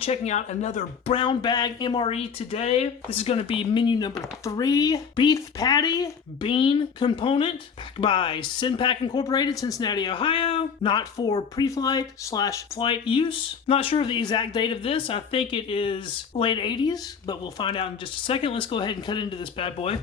Checking out another brown bag MRE today. This is going to be menu number 3, beef patty, bean component, packed by Sinpack Incorporated, Cincinnati, Ohio. Not for pre-flight / flight use. Not sure of the exact date of this. I think it is late 80s, but we'll find out in just a second. Let's go ahead and cut into this bad boy.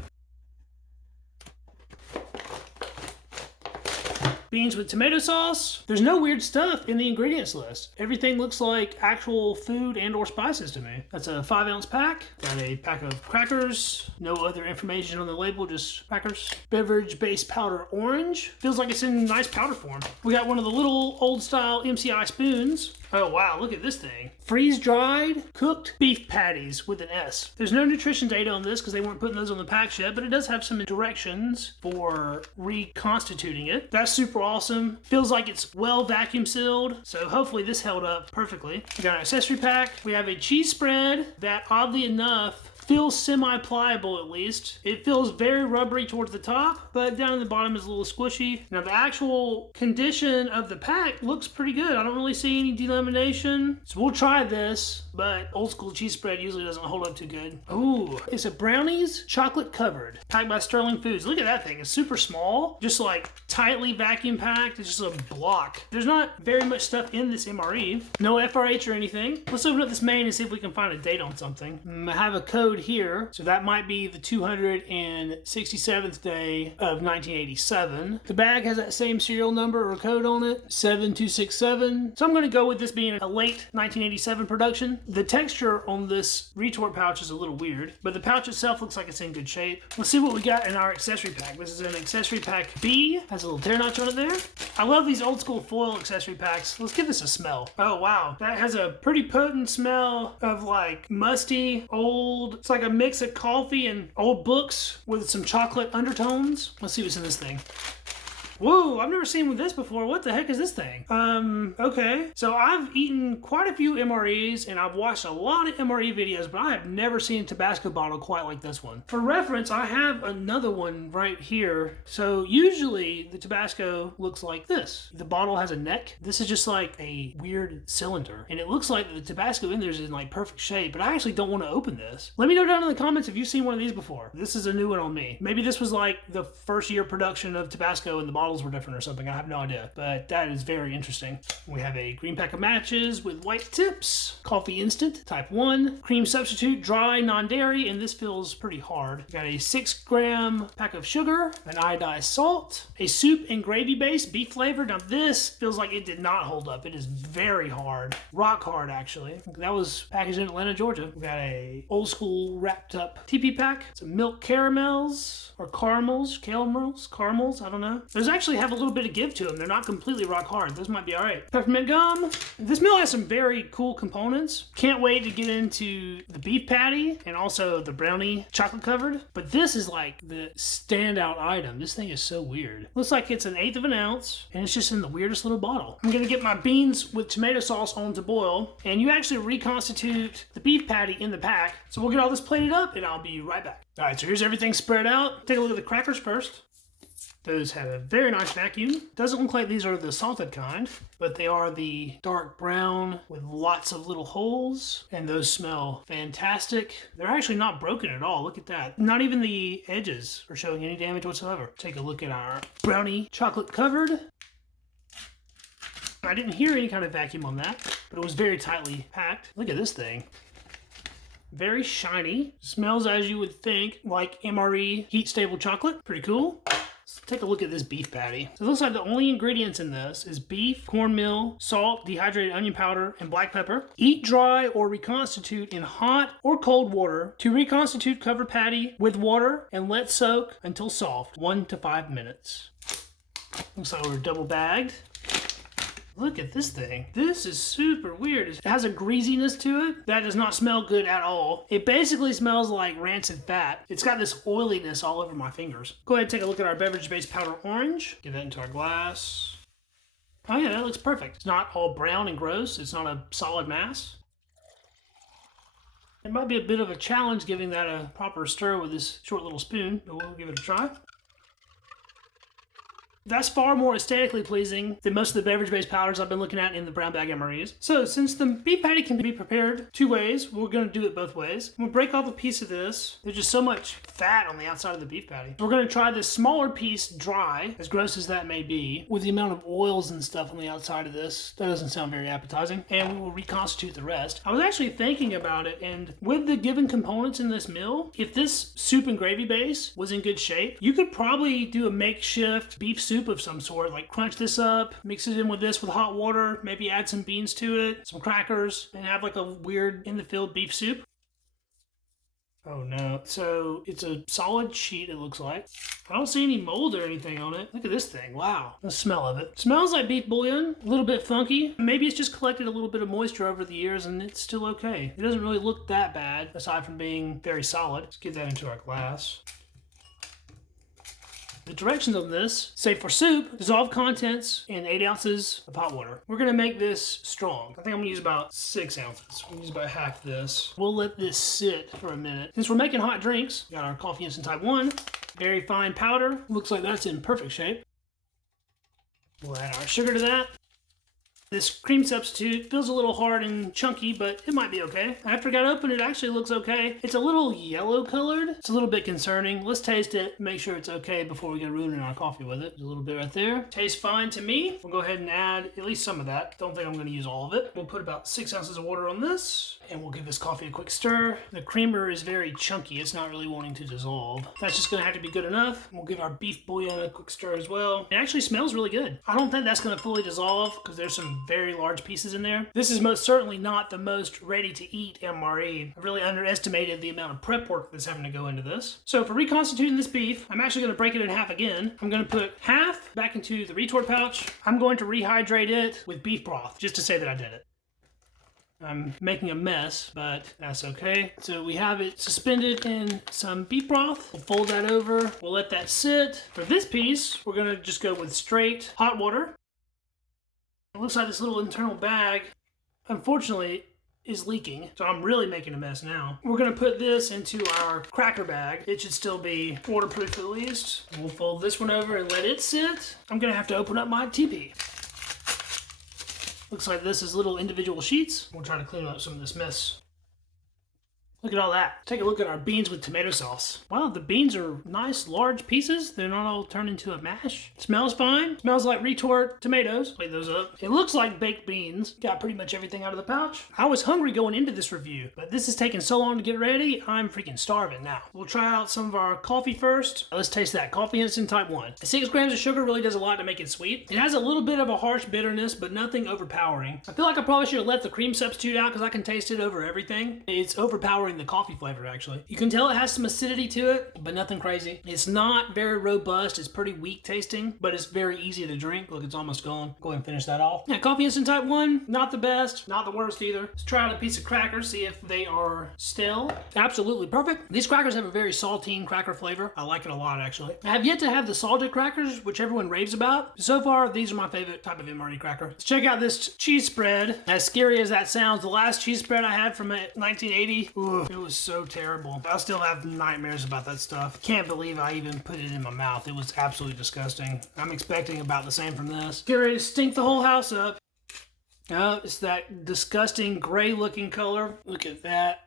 Beans with tomato sauce. There's no weird stuff in the ingredients list. Everything looks like actual food and or spices to me. That's a 5-ounce pack. Got a pack of crackers. No other information on the label, just crackers. Beverage base powder orange. Feels like it's in nice powder form. We got one of the little old style MCI spoons. Oh wow, look at this thing. Freeze-dried, cooked beef patties with an S. There's no nutrition data on this because they weren't putting those on the packs yet, but it does have some directions for reconstituting it. That's super awesome. Feels like it's well vacuum sealed, so hopefully this held up perfectly. We got an accessory pack. We have a cheese spread that, oddly enough, feels semi-pliable at least. It feels very rubbery towards the top, but down in the bottom is a little squishy. Now the actual condition of the pack looks pretty good. I don't really see any delamination. So we'll try this, but old school cheese spread usually doesn't hold up too good. Ooh, it's a brownies chocolate covered, packed by Sterling Foods. Look at that thing, it's super small, just like tightly vacuum packed. It's just a block. There's not very much stuff in this MRE. No FRH or anything. Let's open up this main and see if we can find a date on something. I have a code here, so that might be the 267th day of 1987. The bag has that same serial number or code on it, 7267. So I'm going to go with this being a late 1987 production. The texture on this retort pouch is a little weird, but the pouch itself looks like it's in good shape. Let's see what we got in our accessory pack. This is an accessory pack B. Has a little tear notch on it there. I love these old school foil accessory packs. Let's give this a smell. Oh wow, that has a pretty potent smell of like musty, old, it's like a mix of coffee and old books with some chocolate undertones. Let's see what's in this thing. Whoa, I've never seen with this before. What the heck is this thing? Okay. So I've eaten quite a few MREs and I've watched a lot of MRE videos, but I have never seen a Tabasco bottle quite like this one. For reference, I have another one right here. So usually the Tabasco looks like this. The bottle has a neck. This is just like a weird cylinder. And it looks like the Tabasco in there is in like perfect shape, but I actually don't want to open this. Let me know down in the comments if you've seen one of these before. This is a new one on me. Maybe this was like the first year production of Tabasco and the bottle were different or something. I have no idea, but that is very interesting. We have a green pack of matches with white tips, coffee instant type 1, cream substitute, dry, non-dairy, and this feels pretty hard. We got a 6-gram pack of sugar, an iodized salt, a soup and gravy base, beef flavor. Now this feels like it did not hold up. It is very hard, rock hard actually. That was packaged in Atlanta, Georgia. We got a old school wrapped up TP pack, some milk caramels or caramels, I don't know. There's actually have a little bit of give to them. They're not completely rock hard. Those might be all right. Peppermint gum. This meal has some very cool components. Can't wait to get into the beef patty and also the brownie chocolate covered. But this is like the standout item. This thing is so weird. Looks like it's 1/8 of an ounce and it's just in the weirdest little bottle. I'm gonna get my beans with tomato sauce on to boil, and you actually reconstitute the beef patty in the pack. So we'll get all this plated up and I'll be right back. All right, so here's everything spread out. Take a look at the crackers first. Those have a very nice vacuum. Doesn't look like these are the salted kind, but they are the dark brown with lots of little holes, and those smell fantastic. They're actually not broken at all. Look at that. Not even the edges are showing any damage whatsoever. Take a look at our brownie chocolate covered. I didn't hear any kind of vacuum on that, but it was very tightly packed. Look at this thing. Very shiny. Smells as you would think, like MRE heat stable chocolate. Pretty cool. Let's take a look at this beef patty. So it looks like the only ingredients in this is beef, cornmeal, salt, dehydrated onion powder, and black pepper. Eat dry or reconstitute in hot or cold water. To reconstitute, cover patty with water and let soak until soft, 1 to 5 minutes. Looks like we're double bagged. Look at this thing. This is super weird. It has a greasiness to it that does not smell good at all. It basically smells like rancid fat. It's got this oiliness all over my fingers. Go ahead and take a look at our beverage base powder orange. Get that into our glass. Oh yeah, that looks perfect. It's not all brown and gross. It's not a solid mass. It might be a bit of a challenge giving that a proper stir with this short little spoon, but we'll give it a try. That's far more aesthetically pleasing than most of the beverage-based powders I've been looking at in the brown bag MREs. So since the beef patty can be prepared 2 ways, we're going to do it both ways. I'm going to break off a piece of this. There's just so much fat on the outside of the beef patty. So we're going to try this smaller piece dry, as gross as that may be, with the amount of oils and stuff on the outside of this. That doesn't sound very appetizing. And we will reconstitute the rest. I was actually thinking about it, and with the given components in this meal, if this soup and gravy base was in good shape, you could probably do a makeshift beef soup of some sort, like crunch this up, mix it in with this with hot water, maybe add some beans to it, some crackers, and have like a weird in the field beef soup. Oh no. So it's a solid sheet, it looks like. I don't see any mold or anything on it. Look at this thing. Wow. The smell of it. Smells like beef bouillon. A little bit funky. Maybe it's just collected a little bit of moisture over the years and it's still okay. It doesn't really look that bad, aside from being very solid. Let's get that into our glass. The directions on this say for soup, dissolve contents in 8 ounces of hot water. We're going to make this strong. I think I'm going to use about 6 ounces. We'll use about half this. We'll let this sit for a minute. Since we're making hot drinks, got our coffee instant type 1, very fine powder. Looks like that's in perfect shape. We'll add our sugar to that. This cream substitute feels a little hard and chunky, but it might be okay. After I got open, it actually looks okay. It's a little yellow colored. It's a little bit concerning. Let's taste it, make sure it's okay before we get ruining our coffee with it. There's a little bit right there. Tastes fine to me. We'll go ahead and add at least some of that. Don't think I'm going to use all of it. We'll put about 6 ounces of water on this, and we'll give this coffee a quick stir. The creamer is very chunky. It's not really wanting to dissolve. That's just going to have to be good enough. We'll give our beef bouillon a quick stir as well. It actually smells really good. I don't think that's going to fully dissolve because there's some very large pieces in there. This is most certainly not the most ready to eat MRE. I really underestimated the amount of prep work that's having to go into this. So for reconstituting this beef, I'm actually going to break it in half again. I'm going to put half back into the retort pouch. I'm going to rehydrate it with beef broth, just to say that I did it. I'm making a mess, but that's okay. So we have it suspended in some beef broth. We'll fold that over. We'll let that sit. For this piece, we're going to just go with straight hot water. It looks like this little internal bag, unfortunately, is leaking, so I'm really making a mess now. We're going to put this into our cracker bag. It should still be waterproof at least. We'll fold this one over and let it sit. I'm going to have to open up my teepee. Looks like this is little individual sheets. We'll try to clean up some of this mess. Look at all that. Take a look at our beans with tomato sauce. Wow, the beans are nice, large pieces. They're not all turned into a mash. Smells fine. Smells like retort tomatoes. Plate those up. It looks like baked beans. Got pretty much everything out of the pouch. I was hungry going into this review, but this has taken so long to get ready, I'm freaking starving now. We'll try out some of our coffee first. Let's taste that. Coffee instant type 1. 6 grams of sugar really does a lot to make it sweet. It has a little bit of a harsh bitterness, but nothing overpowering. I feel like I probably should have left the cream substitute out because I can taste it over everything. It's overpowering the coffee flavor, actually. You can tell it has some acidity to it, but nothing crazy. It's not very robust. It's pretty weak tasting, but it's very easy to drink. Look, it's almost gone. Go ahead and finish that off. Yeah, coffee instant type 1, not the best, not the worst either. Let's try out a piece of crackers, see if they are stale. Absolutely perfect. These crackers have a very saltine cracker flavor. I like it a lot, actually. I have yet to have the salted crackers, which everyone raves about. So far, these are my favorite type of MRE cracker. Let's check out this cheese spread. As scary as that sounds, the last cheese spread I had from 1980, it was so terrible. I still have nightmares about that stuff. Can't believe I even put it in my mouth. It was absolutely disgusting. I'm expecting about the same from this. Get ready to stink the whole house up. Oh, it's that disgusting gray looking color. Look at that.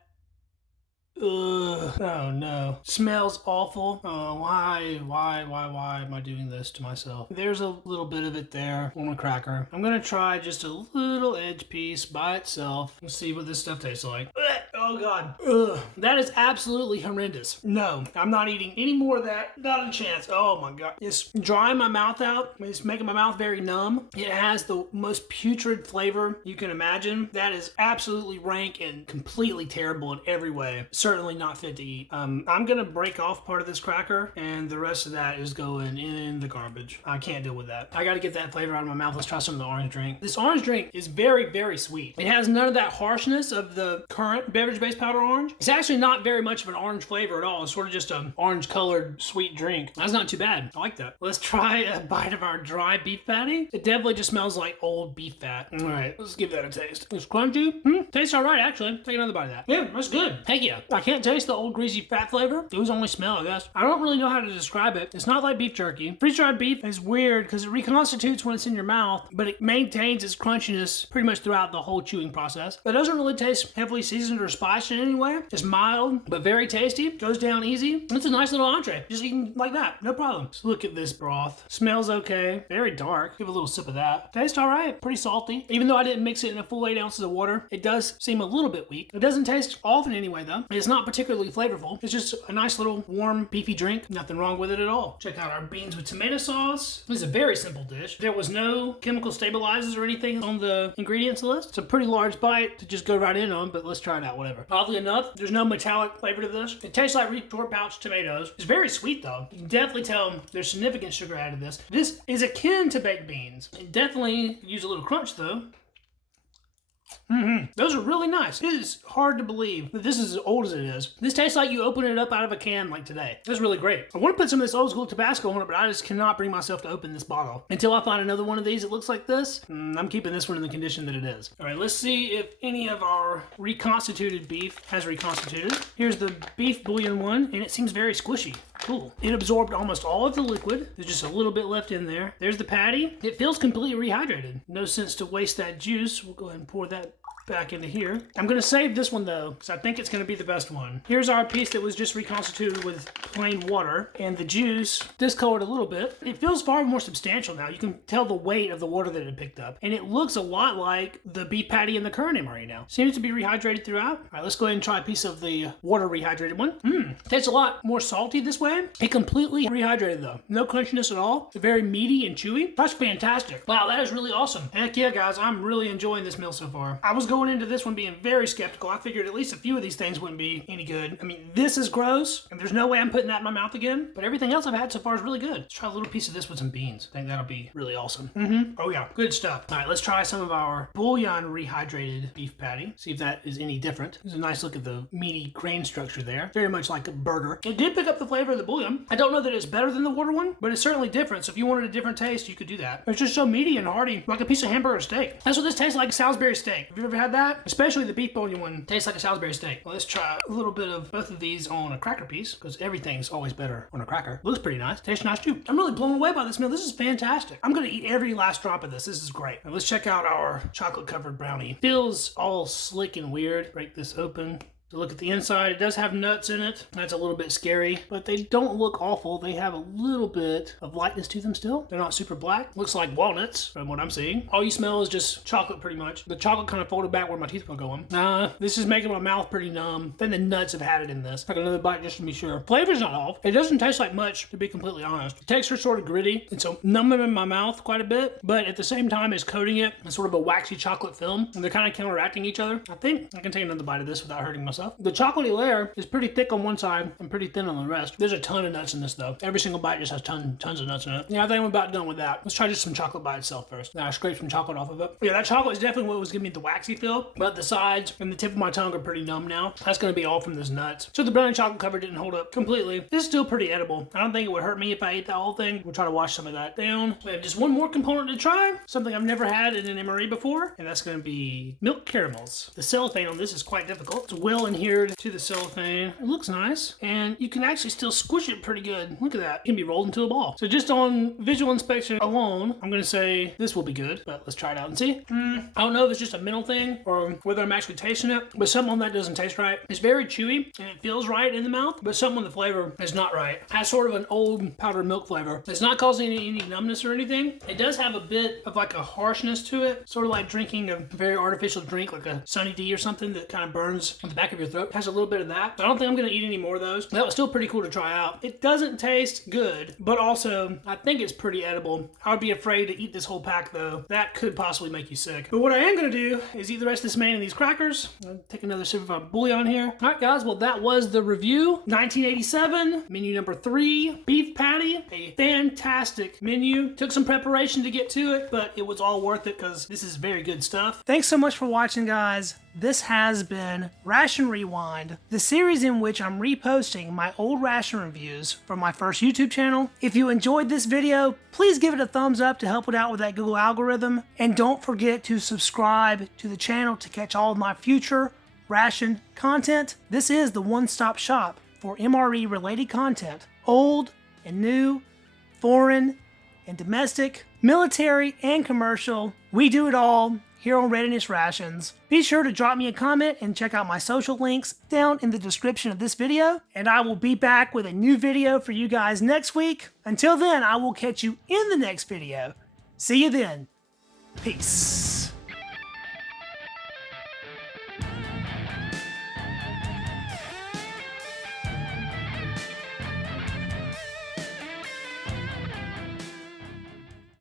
Ugh. Oh no. Smells awful. Oh, why am I doing this to myself? There's a little bit of it there on a cracker. I'm gonna try just a little edge piece by itself. Let's see what this stuff tastes like. Ugh. Oh god. Ugh. That is absolutely horrendous. No, I'm not eating any more of that. Not a chance. Oh my god. It's drying my mouth out. It's making my mouth very numb. It has the most putrid flavor you can imagine. That is absolutely rank and completely terrible in every way. Certainly not fit to eat. I'm gonna break off part of this cracker and the rest of that is going in the garbage. I can't deal with that. I gotta get that flavor out of my mouth. Let's try some of the orange drink. This orange drink is very, very sweet. It has none of that harshness of the current beverage-based powder orange. It's actually not very much of an orange flavor at all. It's sort of just an orange colored sweet drink. That's not too bad. I like that. Let's try a bite of our dry beef patty. It definitely just smells like old beef fat. All right, let's give that a taste. It's crunchy. Tastes all right, actually. Take another bite of that. Yeah, that's good. Heck yeah. I can't taste the old greasy fat flavor. It was only smell, I guess. I don't really know how to describe it. It's not like beef jerky. Freeze-dried beef is weird because it reconstitutes when it's in your mouth, but it maintains its crunchiness pretty much throughout the whole chewing process. It doesn't really taste heavily seasoned or spiced in any way. It's mild, but very tasty. Goes down easy. It's a nice little entree. Just eating like that. No problem. So look at this broth. Smells okay. Very dark. Give a little sip of that. Tastes all right. Pretty salty. Even though I didn't mix it in a full 8 ounces of water, it does seem a little bit weak. It doesn't taste off in any way though. It's not particularly flavorful. It's just a nice little warm beefy drink. Nothing wrong with it at all. Check out our beans with tomato sauce. This is a very simple dish. There was no chemical stabilizers or anything on the ingredients list. It's a pretty large bite to just go right in on, but let's try it out, whatever. Oddly enough, there's no metallic flavor to this. It tastes like retort pouch tomatoes. It's very sweet though. You can definitely tell there's significant sugar added to this. This is akin to baked beans. It definitely use a little crunch though. Those are really nice. It is hard to believe that this is as old as it is. This tastes like you open it up out of a can like today. That's really great. I want to put some of this old school Tabasco on it, but I just cannot bring myself to open this bottle. Until I find another one of these that looks like this, I'm keeping this one in the condition that it is. All right, let's see if any of our reconstituted beef has reconstituted. Here's the beef bouillon one, and it seems very squishy. Cool. It absorbed almost all of the liquid. There's just a little bit left in there. There's the patty. It feels completely rehydrated. No sense to waste that juice. We'll go ahead and pour that back into here. I'm going to save this one though, because I think it's going to be the best one. Here's our piece that was just reconstituted with plain water, and the juice discolored a little bit. It feels far more substantial now. You can tell the weight of the water that it picked up, and it looks a lot like the beef patty in the current MRE now. Seems to be rehydrated throughout. All right, let's go ahead and try a piece of the water rehydrated one. Tastes a lot more salty this way. It completely rehydrated though. No crunchiness at all. It's very meaty and chewy. That's fantastic. Wow, that is really awesome. Heck yeah, guys. I'm really enjoying this meal so far. I was going into this one being very skeptical. I figured at least a few of these things wouldn't be any good. I mean, this is gross, and there's no way I'm putting that in my mouth again, but everything else I've had so far is really good. Let's try a little piece of this with some beans. I think that'll be really awesome. Oh yeah, good stuff. All right, let's try some of our bouillon rehydrated beef patty. See if that is any different. There's a nice look at the meaty grain structure there. Very much like a burger. It did pick up the flavor of the bouillon. I don't know that it's better than the water one, but it's certainly different. So if you wanted a different taste, you could do that. It's just so meaty and hearty, like a piece of hamburger steak. That's what this tastes like, Salisbury steak. Have you ever had that? Especially the beef bouillon one tastes like a Salisbury steak. Well, let's try a little bit of both of these on a cracker piece, because everything's always better on a cracker. Looks pretty nice. Tastes nice too. I'm really blown away by this meal. This is fantastic. I'm gonna eat every last drop of this. This is great. Now let's check out our chocolate covered brownie. Feels all slick and weird. Break this open. To look at the inside, it does have nuts in it. That's a little bit scary, but they don't look awful. They have a little bit of lightness to them still. They're not super black. Looks like walnuts from what I'm seeing. All you smell is just chocolate pretty much. The chocolate kind of folded back where my teeth were going. This is making my mouth pretty numb. Then the nuts have had it in this. Take another bite just to be sure. Flavor's not off. It doesn't taste like much, to be completely honest. The texture's sort of gritty, and so numbing in my mouth quite a bit, but at the same time it's coating it in sort of a waxy chocolate film, and they're kind of counteracting each other. I think I can take another bite of this without hurting myself. The chocolatey layer is pretty thick on one side and pretty thin on the rest. There's a ton of nuts in this though. Every single bite just has tons of nuts in it. Yeah, I think I'm about done with that. Let's try just some chocolate by itself first. Now I scraped some chocolate off of it. Yeah, that chocolate is definitely what was giving me the waxy feel, but the sides and the tip of my tongue are pretty numb now. That's going to be all from those nuts. So the brownie chocolate cover didn't hold up completely. This is still pretty edible. I don't think it would hurt me if I ate that whole thing. We'll try to wash some of that down. We have just one more component to try. Something I've never had in an MRE before, and that's going to be milk caramels. The cellophane on this is quite difficult. It's well adhered to the cellophane. It looks nice, and you can actually still squish it pretty good. Look at that. It can be rolled into a ball. So just on visual inspection alone, I'm going to say this will be good, but let's try it out and see. I don't know if it's just a mental thing or whether I'm actually tasting it, but something on that doesn't taste right. It's very chewy, and it feels right in the mouth, but something on the flavor is not right. It has sort of an old powdered milk flavor. It's not causing any numbness or anything. It does have a bit of like a harshness to it, sort of like drinking a very artificial drink, like a Sunny D or something that kind of burns on the back of your throat. It has a little bit of that. I don't think I'm going to eat any more of those. That was still pretty cool to try out. It doesn't taste good, but also I think it's pretty edible. I would be afraid to eat this whole pack though. That could possibly make you sick. But what I am going to do is eat the rest of this main and these crackers. I'll take another sip of our bouillon here. All right, guys. Well, that was the review. 1987, menu number 3, beef patty. A fantastic menu. Took some preparation to get to it, but it was all worth it because this is very good stuff. Thanks so much for watching, guys. This has been Ration Rewind, the series in which I'm reposting my old ration reviews from my first YouTube channel. If you enjoyed this video, please give it a thumbs up to help it out with that Google algorithm. And don't forget to subscribe to the channel to catch all of my future ration content, this is the one-stop shop for MRE related content. Old and new, foreign and domestic, military and commercial. We do it all here on Readiness Rations. Be sure to drop me a comment and check out my social links down in the description of this video. And I will be back with a new video for you guys next week. Until then, I will catch you in the next video. See you then. Peace.